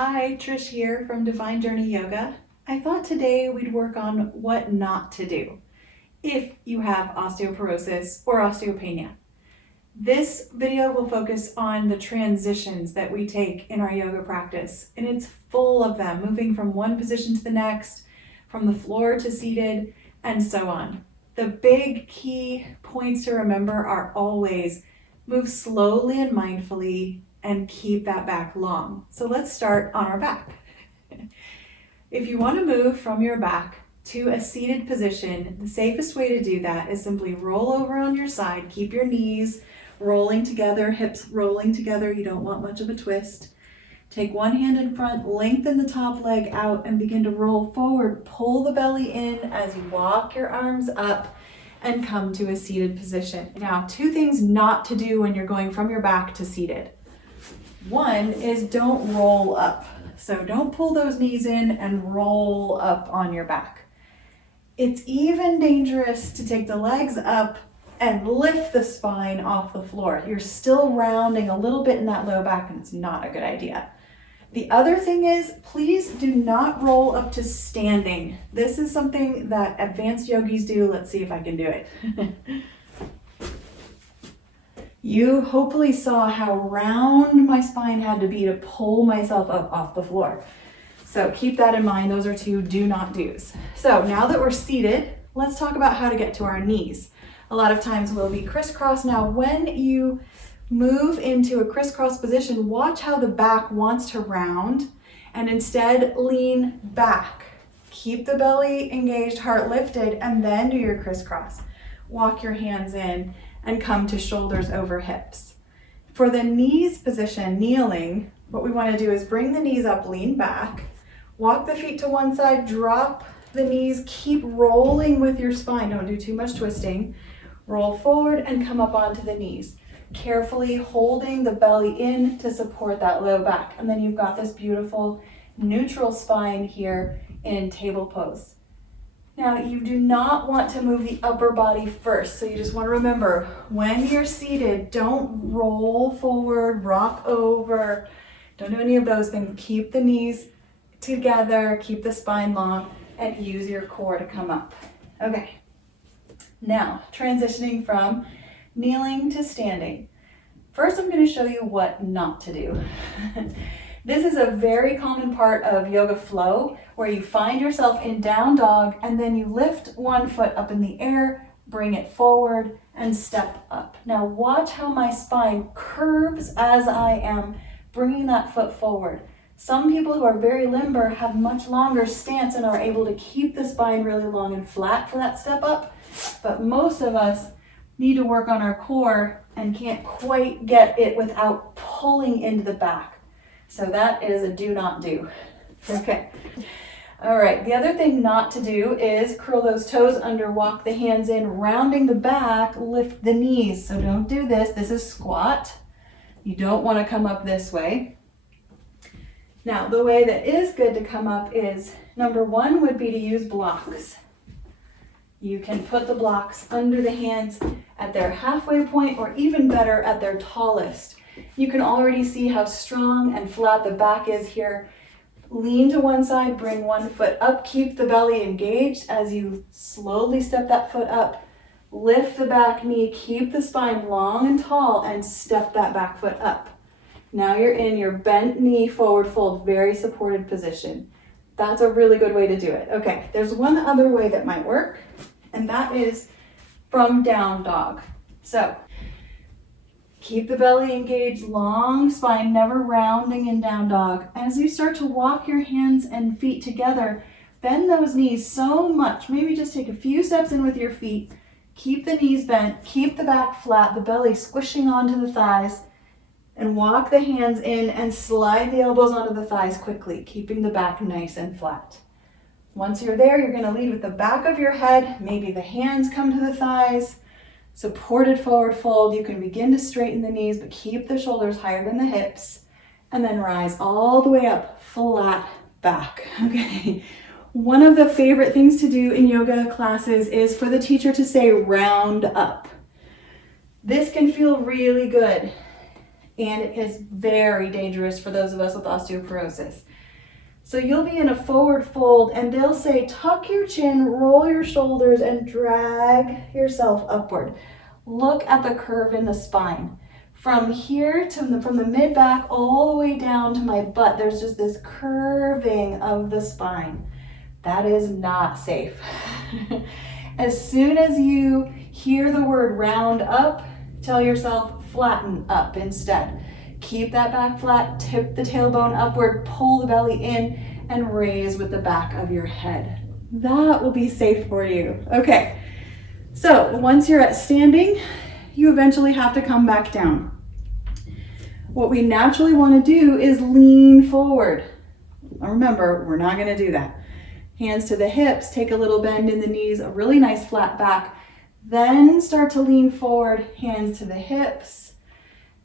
Hi, Trish here from Divine Journey Yoga. I thought today we'd work on what not to do if you have osteoporosis or osteopenia. This video will focus on the transitions that we take in our yoga practice, and it's full of them, moving from one position to the next, from the floor to seated, and so on. The big key points to remember are always move slowly and mindfully and keep that back long. So let's start on our back. If you want to move from your back to a seated position, the safest way to do that is simply roll over on your side. Keep your knees rolling together, hips rolling together. You don't want much of a twist. Take one hand in front, lengthen the top leg out, and begin to roll forward. Pull the belly in as you walk your arms up and come to a seated position. Now, two things not to do when you're going from your back to seated. One is don't roll up. So don't pull those knees in and roll up on your back. It's even dangerous to take the legs up and lift the spine off the floor. You're still rounding a little bit in that low back, and it's not a good idea. The other thing is, please do not roll up to standing. This is something that advanced yogis do. Let's see if I can do it. You hopefully saw how round my spine had to be to pull myself up off the floor. So keep that in mind. Those are two do not do's. So now that we're seated, let's talk about how to get to our knees. A lot of times we'll be crisscross. Now, when you move into a crisscross position, watch how the back wants to round and instead lean back. Keep the belly engaged, heart lifted, and then do your crisscross. Walk your hands in and come to shoulders over hips. For the knees position, kneeling, what we want to do is bring the knees up, lean back, walk the feet to one side, drop the knees, keep rolling with your spine. Don't do too much twisting. Roll forward and come up onto the knees, carefully holding the belly in to support that low back. And then you've got this beautiful neutral spine here in table pose. Now, you do not want to move the upper body first, so you just want to remember, when you're seated, don't roll forward, rock over, don't do any of those things. Keep the knees together, keep the spine long, and use your core to come up. Okay, now transitioning from kneeling to standing. First, I'm going to show you what not to do. This is a very common part of yoga flow where you find yourself in down dog and then you lift one foot up in the air, bring it forward, and step up. Now watch how my spine curves as I am bringing that foot forward. Some people who are very limber have much longer stance and are able to keep the spine really long and flat for that step up, but most of us need to work on our core and can't quite get it without pulling into the back. So that is a do not do. Okay. All right. The other thing not to do is curl those toes under, walk the hands in, rounding the back, lift the knees. So don't do this. This is squat. You don't want to come up this way. Now, the way that is good to come up is, number one would be to use blocks. You can put the blocks under the hands at their halfway point, or even better, at their tallest. You can already see how strong and flat the back is here. Lean to one side, bring one foot up, keep the belly engaged as you slowly step that foot up. Lift the back knee, keep the spine long and tall, and step that back foot up. Now you're in your bent knee forward fold, very supported position. That's a really good way to do it. Okay, there's one other way that might work, and that is from down dog. So keep the belly engaged, long spine, never rounding in down dog. As you start to walk your hands and feet together, bend those knees so much. Maybe just take a few steps in with your feet. Keep the knees bent, keep the back flat, the belly squishing onto the thighs, and walk the hands in and slide the elbows onto the thighs quickly, keeping the back nice and flat. Once you're there, you're going to lead with the back of your head. Maybe the hands come to the thighs. Supported forward fold. You can begin to straighten the knees, but keep the shoulders higher than the hips, and then rise all the way up, flat back. Okay. One of the favorite things to do in yoga classes is for the teacher to say round up. This can feel really good. and it is very dangerous for those of us with osteoporosis. So you'll be in a forward fold and they'll say, tuck your chin, roll your shoulders, and drag yourself upward. Look at the curve in the spine. From here to from the mid back all the way down to my butt, there's just this curving of the spine. That is not safe. As soon as you hear the word round up, tell yourself flatten up instead. Keep that back flat, tip the tailbone upward, pull the belly in, and raise with the back of your head. That will be safe for you. Okay, so once you're at standing, you eventually have to come back down. What we naturally want to do is lean forward. Now remember, we're not going to do that. Hands to the hips, take a little bend in the knees, a really nice flat back. Then start to lean forward, hands to the hips.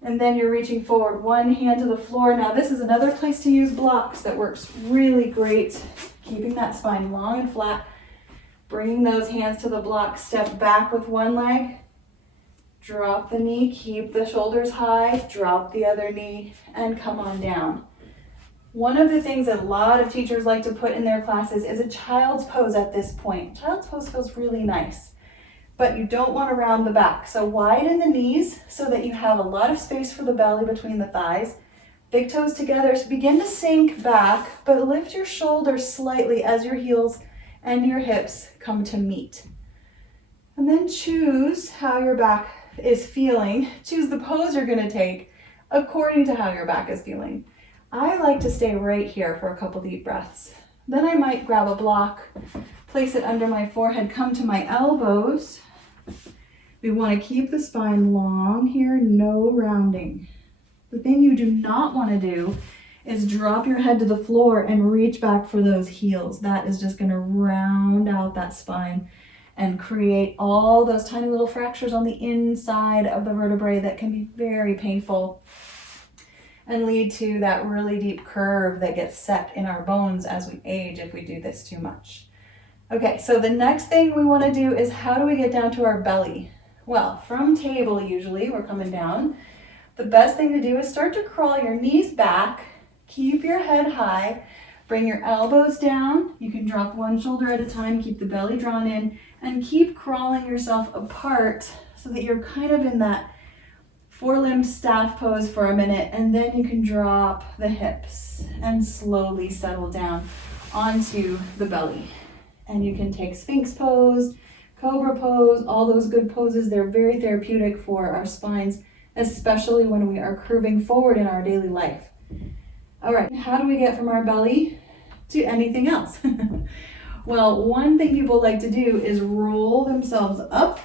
And then you're reaching forward, one hand to the floor. Now this is another place to use blocks that works really great. Keeping that spine long and flat. Bringing those hands to the block, step back with one leg. Drop the knee, keep the shoulders high, drop the other knee, and come on down. One of the things that a lot of teachers like to put in their classes is a child's pose at this point. Child's pose feels really nice. But you don't want to round the back. So widen the knees so that you have a lot of space for the belly between the thighs. Big toes together. So begin to sink back, but lift your shoulders slightly as your heels and your hips come to meet. And then choose how your back is feeling. Choose the pose you're going to take according to how your back is feeling. I like to stay right here for a couple deep breaths. Then I might grab a block, place it under my forehead, come to my elbows. We want to keep the spine long here, no rounding. The thing you do not want to do is drop your head to the floor and reach back for those heels. That is just going to round out that spine and create all those tiny little fractures on the inside of the vertebrae that can be very painful and lead to that really deep curve that gets set in our bones as we age if we do this too much. Okay, so the next thing we want to do is how do we get down to our belly? Well, from table usually, we're coming down. The best thing to do is start to crawl your knees back, keep your head high, bring your elbows down. You can drop one shoulder at a time, keep the belly drawn in, and keep crawling yourself apart so that you're kind of in that four-limbed staff pose for a minute, and then you can drop the hips and slowly settle down onto the belly. And you can take Sphinx pose, Cobra pose, all those good poses. They're very therapeutic for our spines, especially when we are curving forward in our daily life. All right, how do we get from our belly to anything else? Well, one thing people like to do is roll themselves up,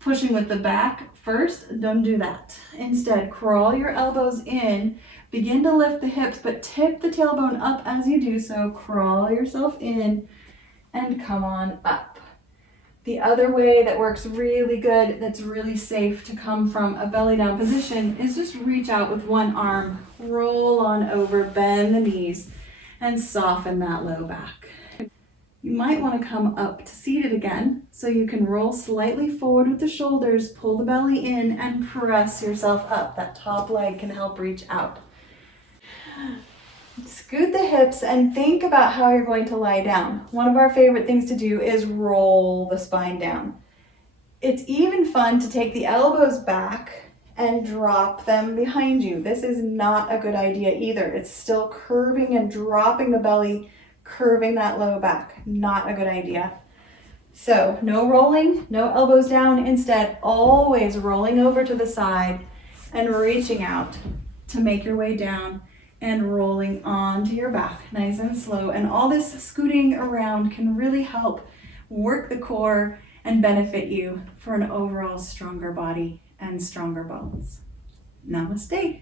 pushing with the back first. Don't do that. Instead, crawl your elbows in, begin to lift the hips, but tip the tailbone up as you do so. Crawl yourself in and come on up. The other way that works really good, that's really safe to come from a belly down position, is just reach out with one arm, roll on over, bend the knees, and soften that low back. You might want to come up to seated again, so you can roll slightly forward with the shoulders, pull the belly in, and press yourself up. That top leg can help reach out. Scoot the hips and think about how you're going to lie down. One of our favorite things to do is roll the spine down. It's even fun to take the elbows back and drop them behind you. This is not a good idea either. It's still curving and dropping the belly, curving that low back. Not a good idea. So no rolling, no elbows down. Instead, always rolling over to the side and reaching out to make your way down and rolling onto your back, nice and slow. And all this scooting around can really help work the core and benefit you for an overall stronger body and stronger bones. Namaste.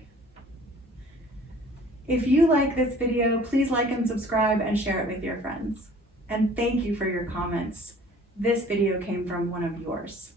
If you like this video, please like and subscribe and share it with your friends. And thank you for your comments. This video came from one of yours.